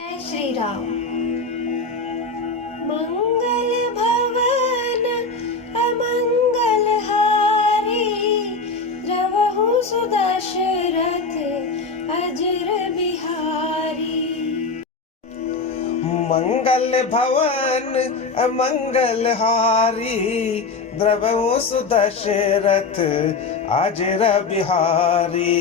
जय श्री राम। मंगल भवन अमंगल हारी, द्रवहु सुदशरथ अजर बिहारी। मंगल भवन अमंगल हारी, द्रवहु सुदशरथ अजर बिहारी।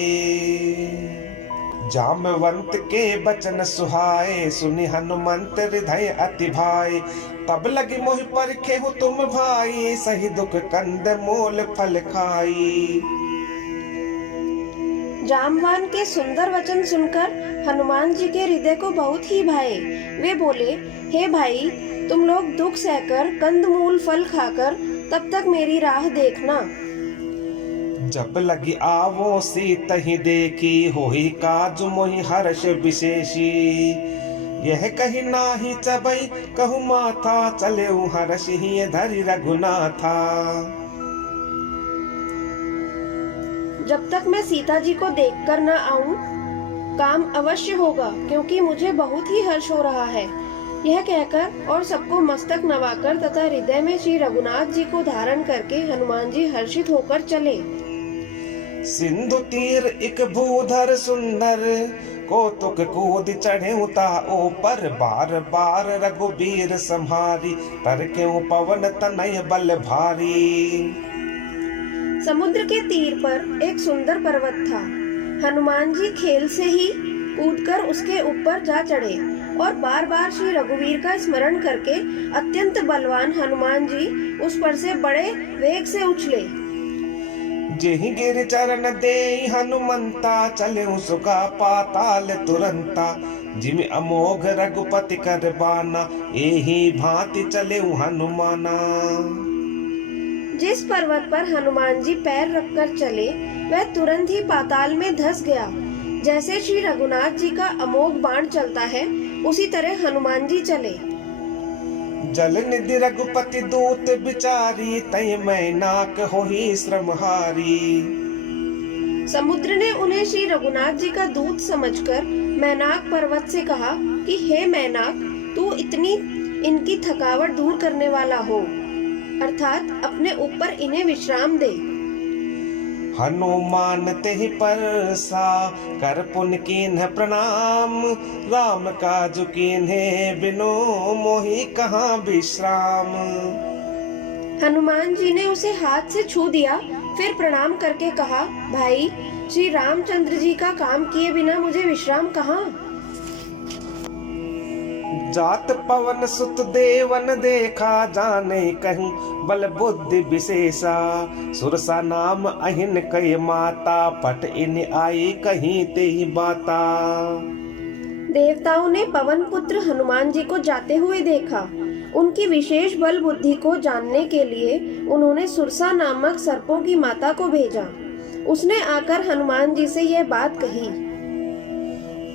जामवंत के बचन सुहाए, सुनि हनुमंत हृदय अति भाए। तब लगी मोहि परखे हो तुम भाई, सही दुख कंद मूल फल खाई। जामवान के सुंदर वचन सुनकर हनुमान जी के हृदय को बहुत ही भाए। वे बोले, हे भाई, तुम लोग दुख सहकर कंदमूल फल खाकर तब तक मेरी राह देखना। जब लगी आवो सीत ही देखी, होई काज मोहि हर्ष विशेषी। यह कही नाही चबई, कहु माथा, चले हर्ष ही धरि रघुनाथा। जब तक मैं सीता जी को देखकर न आऊं, काम अवश्य होगा, क्योंकि मुझे बहुत ही हर्ष हो रहा है। यह कहकर और सबको मस्तक नवाकर तथा हृदय में श्री रघुनाथ जी को धारण करके हनुमान जी हर्षित होकर चले। सिंधु तीर एक भूधर सुंदर, कौतुक कूद चढ़े उता ऊपर। बार बार रघुबीर संहारी, पर क्यों पवन तनय बल भारी। समुद्र के तीर पर एक सुंदर पर्वत था। हनुमान जी खेल से ही कूदकर उसके ऊपर जा चढ़े और बार बार श्री रघुवीर का स्मरण करके अत्यंत बलवान हनुमान जी उस पर से बड़े वेग से उछले। जेहि गिर चरण देहि हनुमंता, चले सुगा पाताल तुरंता। जिमि अमोघ रघुपति कर बाना, एहि भांति चले हनुमाना। जिस पर्वत पर हनुमान जी पैर रखकर चले, वह तुरंत ही पाताल में धंस गया। जैसे श्री रघुनाथ जी का अमोघ बाण चलता है, उसी तरह हनुमान जी चले। जल निधि रघुपति दूत बिचारी, तय मैनाक होहि श्रमहारी। समुद्र ने उन्हें श्री रघुनाथ जी का दूत समझकर मैनाक पर्वत से कहा कि हे मैनाक, तू इतनी इनकी थकावट दूर करने वाला हो, अर्थात अपने ऊपर इन्हें विश्राम दे। हनुमान तेहि परसा, कर पुन कीन्ह प्रणाम। राम काज कीन्हे, बिनु मोहि कहाँ विश्राम। हनुमान जी ने उसे हाथ से छू दिया, फिर प्रणाम करके कहा, भाई, श्री रामचंद्र जी का काम किए बिना मुझे विश्राम कहाँ। जात पवन सुत देवन देखा, जाने कहीं बल बुद्धि विशेषा। सुरसा नाम अहिन कई माता, पट इन आई कहीं ते बाता। देवताओं ने पवन पुत्र हनुमान जी को जाते हुए देखा। उनकी विशेष बल बुद्धि को जानने के लिए उन्होंने सुरसा नामक सर्पों की माता को भेजा। उसने आकर हनुमान जी से यह बात कही,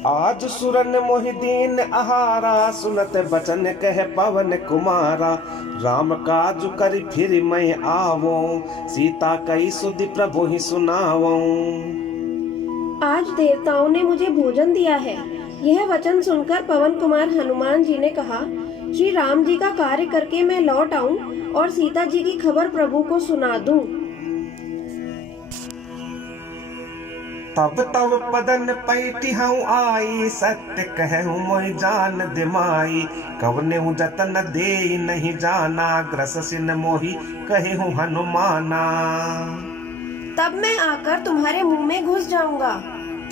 आज सुरन मोहि दीन आहारा, सुनत बचन कह पवन कुमारा। राम काज करि फिर मैं आवो, सीता कई सुधि प्रभु ही सुनावो। आज देवताओं ने मुझे भोजन दिया है। यह वचन सुनकर पवन कुमार हनुमान जी ने कहा, श्री राम जी का कार्य करके मैं लौट आऊं और सीता जी की खबर प्रभु को सुना दूं। तब तब पदन पैठी हूँ आई, सत्य कहूँ मोहि जान दिमाई। कवने जतन दे नहीं जाना, ग्रस सिन मोहि कहे हूँ हनुमाना। तब मैं आकर तुम्हारे मुंह में घुस जाऊंगा,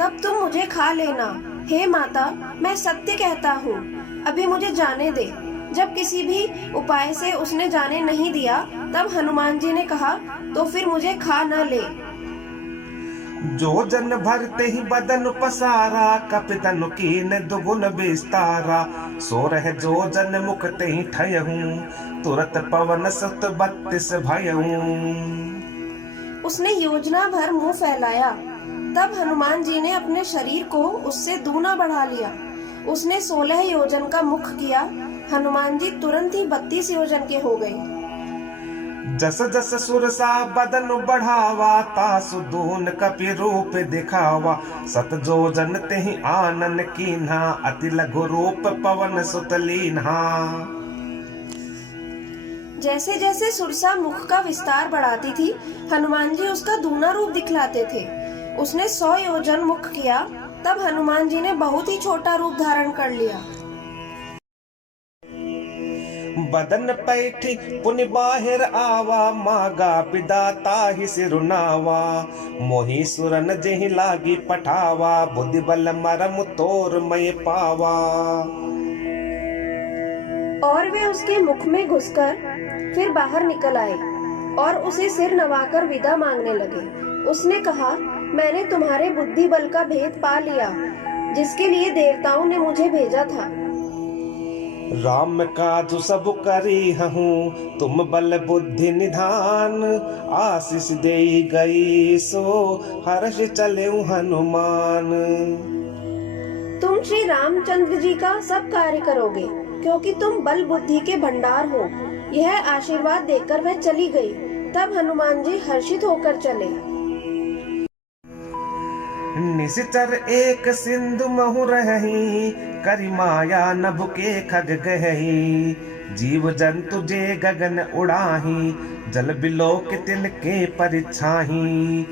तब तुम मुझे खा लेना। हे माता, मैं सत्य कहता हूँ, अभी मुझे जाने दे। जब किसी भी उपाय से उसने जाने नहीं दिया, तब हनुमान जी ने कहा, तो फिर मुझे खा न ले। जो जन भरते ही बदन पसारा, कपितन कीन दुगुन विस्तारा। सो रह जो जन मुकते ही ठयहूं, तुरत पवन सत 32 भयहूं। उसने योजना भर मुंह फैलाया। तब हनुमान जी ने अपने शरीर को उससे दूना बढ़ा लिया। उसने 16 योजन का मुख किया। हनुमान जी तुरंत ही 32 योजन के हो गए। जस जस सुरसा बदन बढ़ावा, तासु दून कपि रूप दिखावा। सत जो जन तेहि आनन कीन्हा, अति लघु रूप पवन सुत लीन्हा। जैसे जैसे सुरसा मुख का विस्तार बढ़ाती थी, हनुमान जी उसका दूना रूप दिखलाते थे। उसने 100 योजन मुख किया, तब हनुमान जी ने बहुत ही छोटा रूप धारण कर लिया। बदन पैठी पुनि बाहिर आवा, मागा पिदाता ही सिरुनावा। मोहि सुरन जेहि लागी पठावा, बुद्धि बल मरम तोर मय पावा। और वे उसके मुख में घुसकर फिर बाहर निकल आए और उसे सिर नवाकर विदा मांगने लगे। उसने कहा, मैंने तुम्हारे बुद्धि बल का भेद पा लिया, जिसके लिए देवताओं ने मुझे भेजा था। राम काजु सब करी हूँ, तुम बल बुद्धि निधान। आशीष देई गई सो, हर्ष चले हनुमान। तुम श्री रामचंद्र जी का सब कार्य करोगे, क्योंकि तुम बल बुद्धि के भंडार हो। यह आशीर्वाद देकर वह चली गई। तब हनुमान जी हर्षित होकर चले। निश्चर एक सिंधु महु रही, करि माया नभ के खग गही। जीव जंतु जे गगन उड़ाही, जल बिलोक तिनके परिछाही।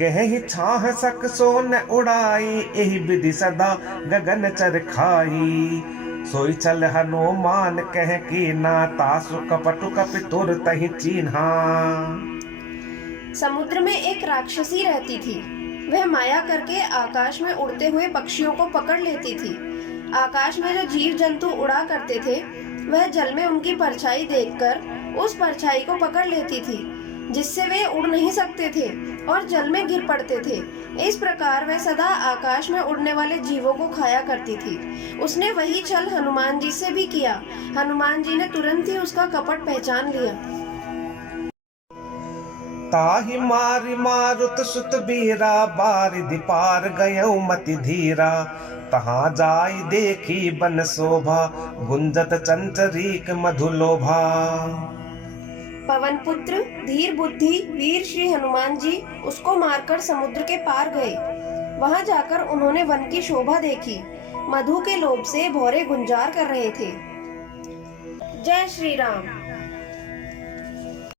गहहि छाह सक सो न उड़ाई, एहि विधि सदा गगन चर खाई। सोई चल हनुमान कह की ना, तासु कपटु कपि तुर तहि चीन्हा। समुद्र में एक राक्षसी रहती थी। वह माया करके आकाश में उड़ते हुए पक्षियों को पकड़ लेती थी। आकाश में जो जीव जंतु उड़ा करते थे, वह जल में उनकी परछाई देखकर उस परछाई को पकड़ लेती थी, जिससे वे उड़ नहीं सकते थे और जल में गिर पड़ते थे। इस प्रकार वह सदा आकाश में उड़ने वाले जीवों को खाया करती थी। उसने वही छल हनुमान जी से भी किया। हनुमान जी ने तुरंत ही उसका कपट पहचान लिया। ताहि मारि मारुत सुत बीरा, बारिधि पार गयौ मति धीरा। तहाँ जाई देखी बन शोभा, गुंजत चंचरीक मधुलोभा। पवन पुत्र धीर बुद्धि वीर श्री हनुमान जी उसको मारकर समुद्र के पार गए। वहां जाकर उन्होंने वन की शोभा देखी। मधु के लोभ से भौरे गुंजार कर रहे थे। जय श्री राम।